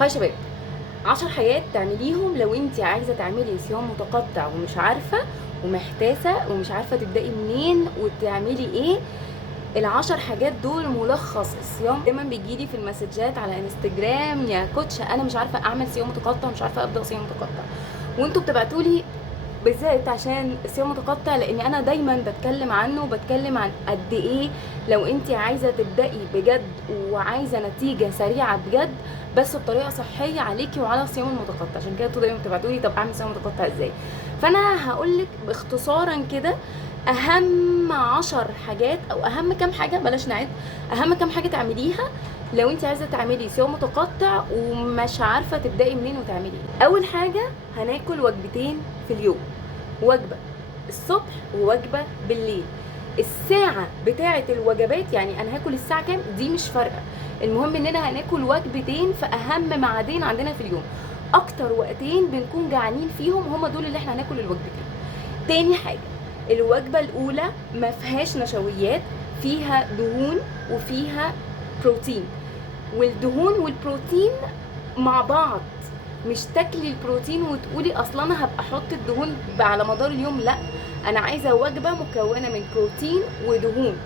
طيب يا شباب، 10 حاجات تعمليهم لو انت عايزه تعملي صيام متقطع ومش عارفه ومحتاسه ومش عارفه تبداي منين وتعملي ايه. ال10 حاجات دول ملخص الصيام. دايما بيجيلي في المسجات على انستجرام: يا كوتش انا مش عارفه اعمل صيام متقطع، مش عارفه ابدا صيام متقطع. وانتوا بتبعتولي بالذات عشان الصيام متقطع، لان انا دايما بتكلم عنه وبتكلم عن قد ايه لو انت عايزه تبداي بجد وعايزه نتيجه سريعه بجد بس بطريقه صحيه عليكي وعلى الصيام المتقطع. عشان كده انتوا دايما بتبعتولي طب اعمل صيام متقطع ازاي. فانا هقولك باختصارا كده اهم 10 حاجات، او اهم كام حاجه، بلاش نعد، اهم كام حاجه تعمليها لو انت عايزه تعملي صيام متقطع ومش عارفه تبداي منين وتعملي ايه. اول حاجه، هناكل وجبتين في اليوم، وجبه الصبح ووجبه بالليل. الساعه بتاعه الوجبات، يعني انا هاكل الساعه كام دي مش فارقه، المهم اننا هناكل وجبتين في اهم ميعادين عندنا في اليوم. اكتر وقتين بنكون جعانين فيهم هما دول اللي احنا هناكل الوجبتين. تاني حاجه، الوجبه الاولى ما فيهاش نشويات، فيها دهون وفيها بروتين. والدهون والبروتين مع بعض، مش تاكلي البروتين وتقولي اصلا انا هبقى احط الدهون على مدار اليوم، لا، انا عايزه وجبه مكونه من بروتين ودهون.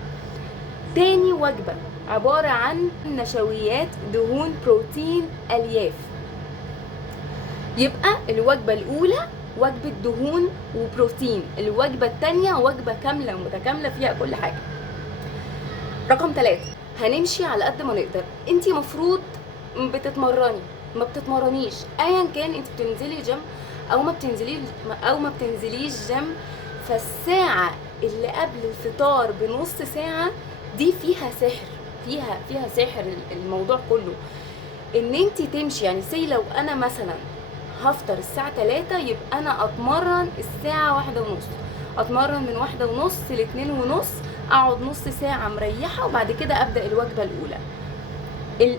تاني وجبه عباره عن نشويات، دهون، بروتين، الياف. يبقى الوجبه الاولى وجبه دهون وبروتين، الوجبه الثانيه وجبه كامله متكامله فيها كل حاجه. رقم 3، هنمشي على قد ما نقدر. انتي مفروض بتتمرني، ما بتتمرنيش ايا كان، انت بتنزلي جيم او ما بتنزليش جيم، فالساعه اللي قبل الفطار بنص ساعه دي فيها سحر، فيها سحر. الموضوع كله ان انت تمشي، يعني لو انا مثلا هفطر الساعه 3 يبقى انا اتمرن الساعه 1:30، اتمرن من 1:30 ل2:30، اقعد نص ساعه مريحه وبعد كده ابدا الوجبه الاولى.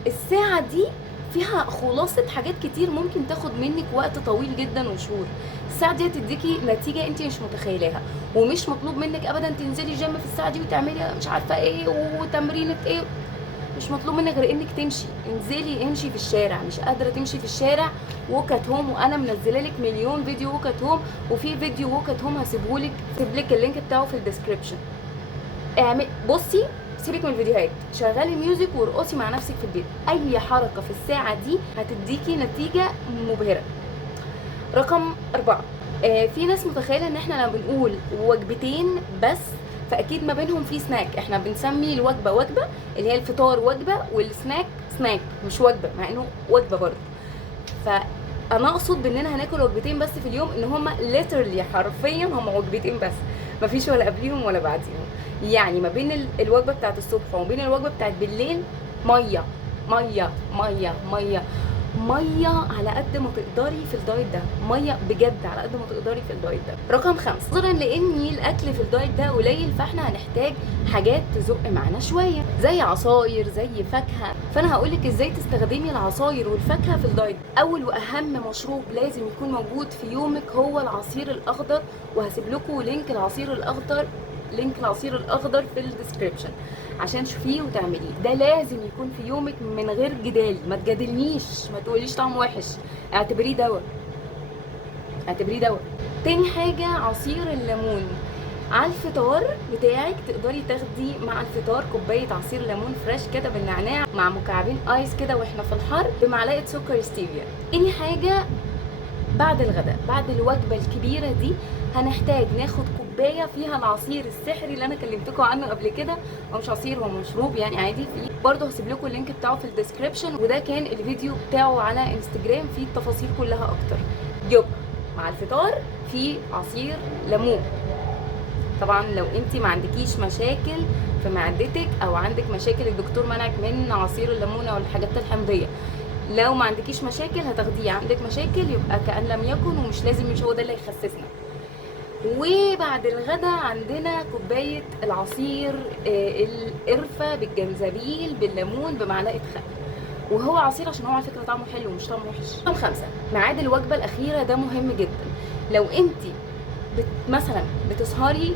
الساعه دي فيها خلاصه حاجات كتير ممكن تاخد منك وقت طويل جدا وشهور. الساعه دي هتديكي نتيجه انت مش متخيلاها، ومش مطلوب منك ابدا تنزلي جيم في الساعه دي وتعملي مش عارفه ايه وتمرينه ايه، مش مطلوب منك غير انك تمشي. انزلي امشي في الشارع، مش قادره تمشي في الشارع ووك ات هوم، وانا منزله لك مليون فيديو ووك ات هوم، وفي فيديو ووك ات هوم هسيبهولك، هسيبلك اللينك بتاعه في الديسكريبشن. بصي، سيبك من الفيديوهات، شغلي ميوزك وارقصي مع نفسك في البيت. اي حركه في الساعه دي هتديكي نتيجه مبهره. رقم 4، في ناس متخيله ان احنا لما بنقول وجبتين بس فاكيد ما بينهم في سناك. احنا بنسمي الوجبه وجبه، اللي هي الفطار وجبه والسناك سناك مش وجبه، مع انه وجبه برضه. فانا اقصد باننا هناكل وجبتين بس في اليوم، ان هما literally حرفيا هما وجبتين بس، مفيش ولا قبليهم ولا بعديهم. يعني ما بين الوجبه بتاعت الصبح وما بين الوجبه بتاعت بالليل ميه ميه ميه ميه ميه على قد ما تقدري في الدايت ده، ميه بجد على قد ما تقدري في الدايت ده. رقم 5، نظرا لان الاكل في الدايت ده قليل فاحنا هنحتاج حاجات تزق معانا شويه، زي عصاير، زي فاكهه. فانا هقولك ازاي تستخدمي العصاير والفاكهه في الدايت. اول واهم مشروب لازم يكون موجود في يومك هو العصير الاخضر، وهسيب لكم لينك العصير الاخضر في الديسكريبشن عشان تشوفيه وتعمليه. ده لازم يكون في يومك من غير جدال، ما تجادلنيش، ما تقوليش طعم وحش، اعتبريه دواء، اعتبريه دواء. تاني حاجه عصير الليمون. على الفطار بتاعك تقدري تاخدي مع الفطار كوبايه عصير ليمون فريش كده بالنعناع مع مكعبين ايس كده واحنا في الحر بمعلقه سكر ستيفيا. تاني حاجه بعد الغداء، بعد الوجبه الكبيره دي هنحتاج ناخد كوبايه فيها العصير السحري اللي انا كلمتكم عنه قبل كده. هو مش عصير، هو مشروب يعني عادي. فيه برضه هسيب لكم اللينك بتاعه في الديسكريبشن، وده كان الفيديو بتاعه على انستجرام فيه التفاصيل كلها اكتر. يبقى مع الفطار في عصير ليمون. طبعا لو انت ما عندكيش مشاكل في معدتك او عندك مشاكل الدكتور منعك من عصير الليمونه والحاجات الحمضيه، لو ما عندكيش مشاكل هتاخديه، عندك مشاكل يبقى كأن لم يكن، ومش لازم، مش هو ده اللي هيخسسنا. وبعد الغدا عندنا كوبايه العصير القرفه بالجنزبيل بالليمون بمعلقه خل، وهو عصير عشان هو على فكره طعمه حلو مش طعمه وحش. رقم 5، ميعاد الوجبه الاخيره ده مهم جدا. لو انت مثلا بتسهري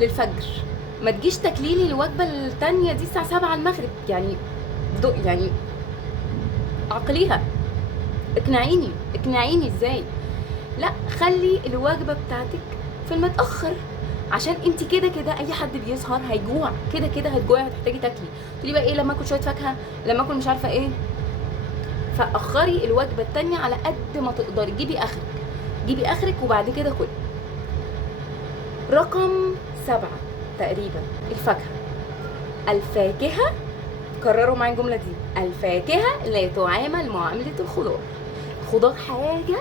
للفجر، ما تجيش تاكليلي الوجبه الثانيه دي الساعه 7 المغرب، يعني يعني عقليها. اقنعيني ازاي؟ لا، خلي الوجبه بتاعتك في المتاخر، عشان انت كده كده اي حد بيسهر هيجوع، كده كده هتجوعي، هتحتاجي تاكلي. تقولي بقى ايه لما اكل شويه فاكهه، لما اكل مش عارفه ايه. فاخري الوجبه التانية على قد ما تقدري، جيبي اخرك وبعد كده كلي. رقم 7 تقريبا، الفاكهه. كرروا معايا الجمله دي، الفاكهه لا تعامل معامله الخضار. الخضار حاجه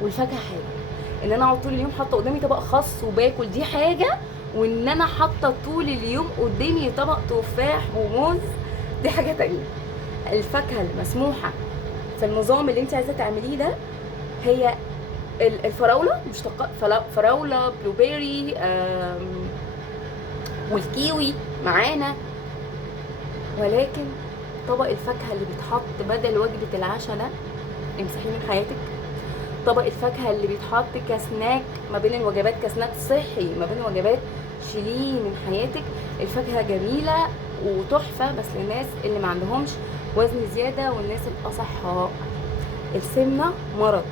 والفاكهه حاجه. ان انا اقعد طول اليوم حاطه قدامي طبق خس وباكل دي حاجه، وان انا حاطه طول اليوم قدامي طبق تفاح وموز دي حاجه تانية. الفاكهه المسموحه في النظام اللي انت عايزه تعمليه ده هي الفراوله، فراوله، بلو بيري، والكيوي معانا. ولكن طبق الفاكهه اللي بيتحط بدل وجبه العشاء ده امسحيه من حياتك. طبق الفاكهه اللي بيتحط كسناك ما بين الوجبات، كسناك صحي ما بين الوجبات، شيليه من حياتك. الفاكهه جميله وتحفه بس للناس اللي ما عندهمش وزن زياده والناس الاصحاء. السمنه مرض،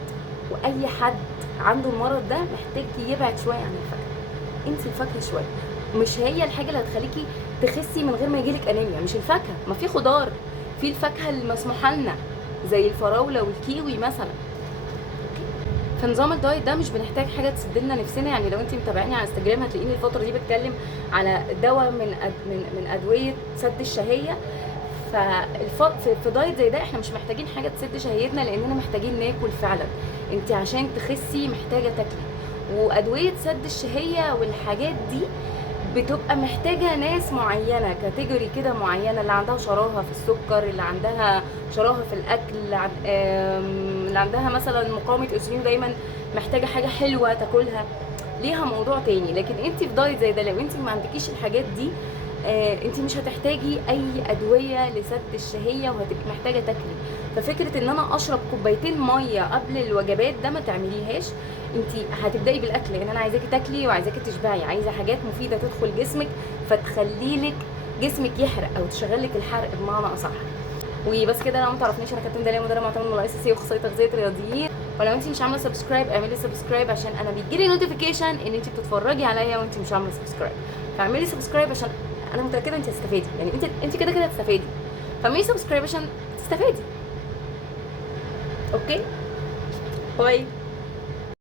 واي حد عنده المرض ده محتاج يبعد شويه عن الفاكهه. انسي الفاكهه شويه، مش هي الحاجه اللي هتخليكي تخسي من غير ما يجيلك انيميا. مش الفاكهه، ما في خضار، في الفاكهه المسموحه لنا زي الفراوله والكيوي مثلا. فنظام الدايت ده مش بنحتاج حاجه تسد لنا نفسنا. يعني لو انت متابعيني على انستجرام هتلاقيني الفتره دي بتكلم على دواء من ادويه سد الشهيه. في دايت زي ده احنا مش محتاجين حاجه تسد شهيتنا، لاننا محتاجين ناكل فعلا. انت عشان تخسي محتاجه تاكلي، وادويه سد الشهيه والحاجات دي بتبقى محتاجه ناس معينه، كاتيجوري كده معينه، اللي عندها شراهه في السكر، اللي عندها شراهه في الاكل، اللي عندها مثلا مقاومه انسولين دايما محتاجه حاجه حلوه تاكلها، ليها موضوع تاني. لكن انت في دايت زي ده لو انت ما عندكيش الحاجات دي انت مش هتحتاجي اي ادويه لسد الشهيه وهتبقي محتاجه تاكلي. ففكره ان انا اشرب كوبايتين ميه قبل الوجبات ده ما تعمليهاش. انت هتبداي بالاكل، لان انا عايزاكي تاكلي وعايزاكي تشبعي، عايزه حاجات مفيده تدخل جسمك فتخلي لك جسمك يحرق او تشغل لك الحرق بمعنى اصح. وبس كده. لو ما تعرفنيش انا كابتن داليا، مدرب معتمد من الاساسي واخصائي تغذيه رياضيين. ولو انت مش عامله سبسكرايب اعملي سبسكرايب، عشان انا بيجيلي نوتيفيكيشن ان انت بتتفرجي عليا وانت مش عامله سبسكرايب. فاعملي سبسكرايب عشان انا متاكده انت هتستفادي، يعني انت كده كده هتستفادي. فاعملي سبسكرايب عشان تستفادي. اوكي، باي.